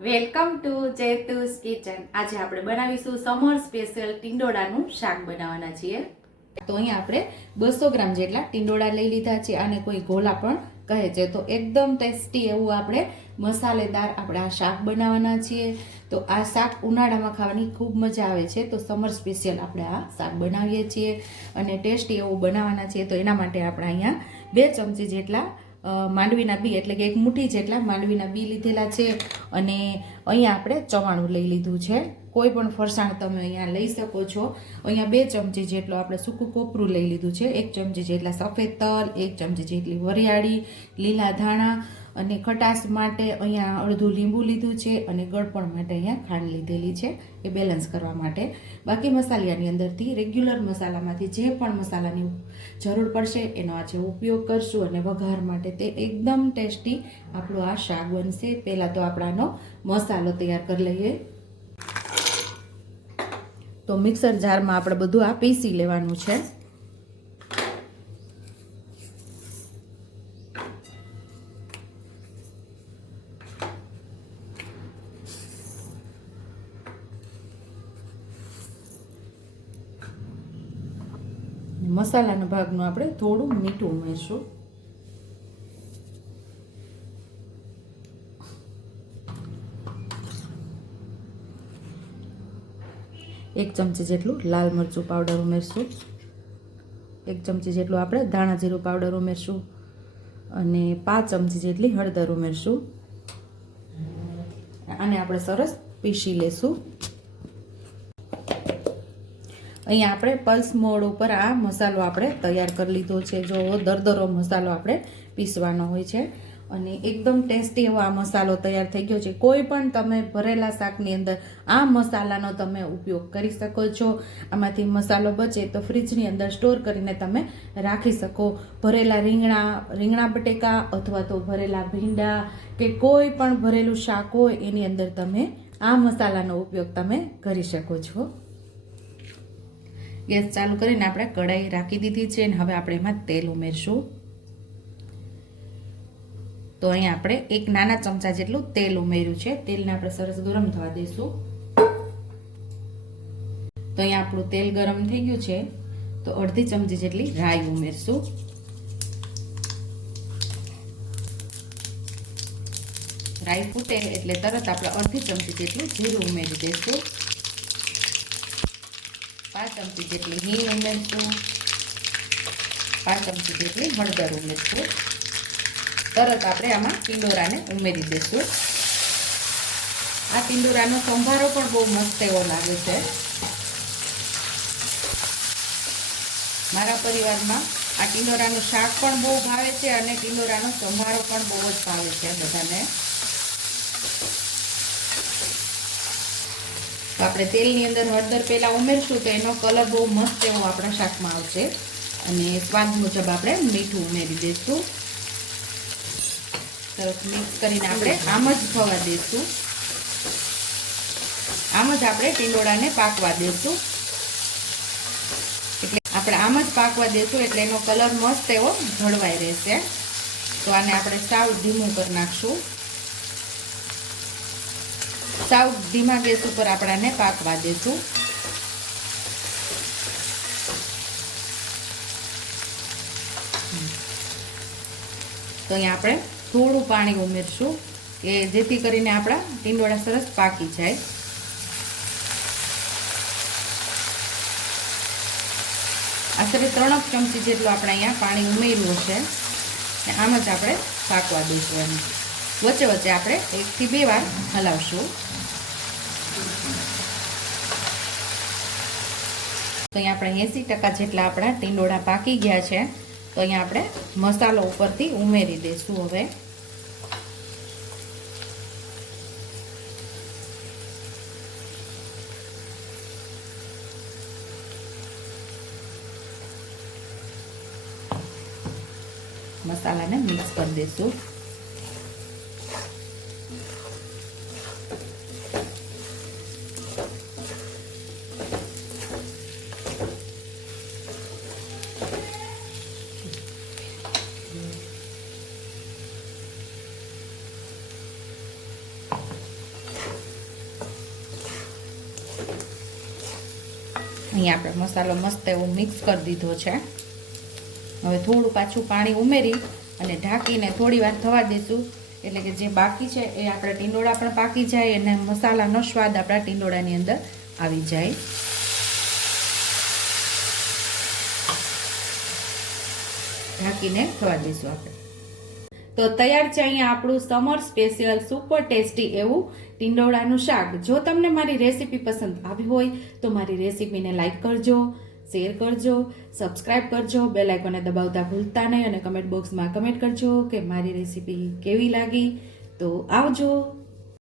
Welcome to જયતુસ kitchen. આજે આપણે બનાવીશું સમર સ્પેશિયલ ટીંડોળાનું શાક બનાવવાના છીએ. તો અહીંયા આપણે બસો ગ્રામ જેટલા ટીંડોળા લઈ લીધા છે અને કોઈ ગોલા પણ કહે છે. તો એકદમ ટેસ્ટી એવું આપણે મસાલેદાર આપણે આ શાક બનાવવાના છીએ. તો આ શાક ઉનાળામાં ખાવાની ખૂબ મજા આવે છે. તો સમર સ્પેશિયલ આપણે આ શાક બનાવીએ છીએ અને ટેસ્ટી એવું બનાવવાના છીએ. તો એના માટે આપણે અહીંયા બે ચમચી જેટલા માંડવીના બી એટલે કે એક મુઠ્ઠી જેટલા માંડવીના બી લીધેલા છે અને અહીંયા આપણે ચવાણું લઈ લીધું છે. કોઈ પણ ફરસાણ તમે અહીંયા લઈ શકો છો. અહીંયા બે ચમચી જેટલો આપણે સૂકું કોપરું લઈ લીધું છે. એક ચમચી જેટલા સફેદ તલ, એક ચમચી જેટલી વરિયાળી, લીલા ધાણા અને ખટાશ માટે અહીંયા અડધું લીંબુ લીધું છે અને ગળપણ માટે અહીંયા ખાંડ લીધેલી છે. એ બેલેન્સ કરવા માટે. બાકી મસાલિયાની અંદરથી રેગ્યુલર મસાલામાંથી જે પણ મસાલાની જરૂર પડશે એનો આજે ઉપયોગ કરશું અને વઘાર માટે તે એકદમ ટેસ્ટી આપણું આ શાક બનશે. પહેલાં તો આપણાનો મસાલો તૈયાર કરી લઈએ. તો મિક્સર જારમાં આપણે બધું આ પીસી લેવાનું છે. મસાલાના ભાગનું આપણે થોડું મીઠું ઉમેરશું. એક ચમચી જેટલું લાલ મરચું પાવડર ઉમેરશું. એક ચમચી જેટલું આપણે ધાણા જીરું પાવડર ઉમેરશું. અને પાંચ ચમચી જેટલી હળદર ઉમેરશું. આને આપણે સરસ પીસી લેશું. અહીંયા આપણે પલ્સ મોડ ઉપર આ મસાલો આપણે તૈયાર કરી લીધો છે. જો દરદરો મસાલો આપણે પીસવાનો હોય છે. અને એકદમ ટેસ્ટી એવો આ મસાલો તૈયાર થઈ ગયો છે. કોઈ પણ તમે ભરેલા શાકની અંદર આ મસાલાનો તમે ઉપયોગ કરી શકો છો. આમાંથી મસાલો બચે તો ફ્રીજની અંદર સ્ટોર કરીને તમે રાખી શકો. ભરેલા રીંગણા રીંગણા બટેકા અથવા તો ભરેલા ભીંડા કે કોઈ પણ ભરેલું શાક હોય એની અંદર તમે આ મસાલાનો ઉપયોગ તમે કરી શકો છો. ગેસ ચાલુ કરીને આપણે કઢાઈ રાખી દીધી છે અને હવે આપણે એમાં તેલ ઉમેરશું. તો અહીંયા આપણે એક નાના ચમચા જેટલું તેલ ઉમેર્યું છે. તેલને આપણે સરસ ગરમ થવા દઈશું તો અહીંયા આપણું તેલ ગરમ થઈ ગયું છે. તો અડધી ચમચી જેટલી રાઈ ઉમેરશું. રાઈ ફૂટે એટલે તરત આપણે અડધી ચમચી જેટલું જીરું ઉમેરી દઈશું પાંચ ચમચી જેટલી હિંગ ઉમેરશું પાંચ ચમચી જેટલી હળદર ઉમેરશું. તરત આપણે આમાં પિંડોરાને ઉમેરી દઈશું આ ટિંડોરાનો સંભારો પણ બહુ મસ્ત એવો લાગે છે. મારા પરિવારમાં આ ટીંડોરાનું શાક પણ બહુ ભાવે છે અને ટીંડોરાનો સંભારો પણ બહુ જ ભાવે છે બધાને. તો આપણે તેલની અંદર હળદર પહેલાં ઉમેરશું તો એનો કલર બહુ મસ્ત એવો આપણા શાકમાં આવશે. અને સ્વાદ મુજબ આપણે મીઠું ઉમેરી દઈશું. સરસ મિક્સ કરીને આપણે આમ જ થવા દઈશું. આમ જ આપણે ટીંડોળાને પાકવા દઈશું. એટલે આપણે આમ જ પાકવા દઈશું એટલે એનો કલર મસ્ત એવો જળવાઈ રહેશે. તો આને આપણે સાવ ધીમું કરી નાખશું. સાવ ધીમા ગેસ ઉપર આપણાને પાકવા દઈશું તો અહીંયા આપણે થોડું પાણી ઉમેરશું, કે જેથી કરીને આપણા ટીંડોળા સરસ પાકી જાય. આશરે ત્રણ ચમચી જેટલું આપણે અહીંયા પાણી ઉમેર્યું છે આમ જ આપણે પાકવા દઈશું એમ. વચ્ચે વચ્ચે આપણે એકથી બે વાર હલાવશું. તો અહીંયા આપણે એંસી ટકા જેટલા આપણા ટીંડોળા પાકી ગયા છે. તો અહીંયા આપણે મસાલો ઉપરથી ઉમેરી દઈશું હવે. મસાલાને મિક્સ કરી દઈશું. અહીંયા આપણે મસાલો મસ્ત એવો મિક્સ કરી દીધો છે. હવે થોડું પાછું પાણી ઉમેરી અને ઢાંકીને થોડી વાર થવા દઈશું એટલે કે જે બાકી છે એ આપણા ટીંડોળા પણ પાકી જાય અને મસાલાનો સ્વાદ આપણા ટીંડોળાની અંદર આવી જાય. ઢાંકીને થવા દઈશું આપણે. તો તૈયાર છે અહીંયા આપણું સમર સ્પેશિયલ સુપર ટેસ્ટી એવું ટીંડોળાનું શાક. જો તમને મારી રેસીપી પસંદ આવી હોય તો મારી રેસીપીને લાઈક કરજો, શેર કરજો, સબસ્ક્રાઇબ કરજો, બેલ આઇકોને દબાવતા ભૂલતા નહીં અને કમેન્ટ બોક્સમાં કમેન્ટ કરજો કે મારી રેસીપી કેવી લાગી. તો આવજો.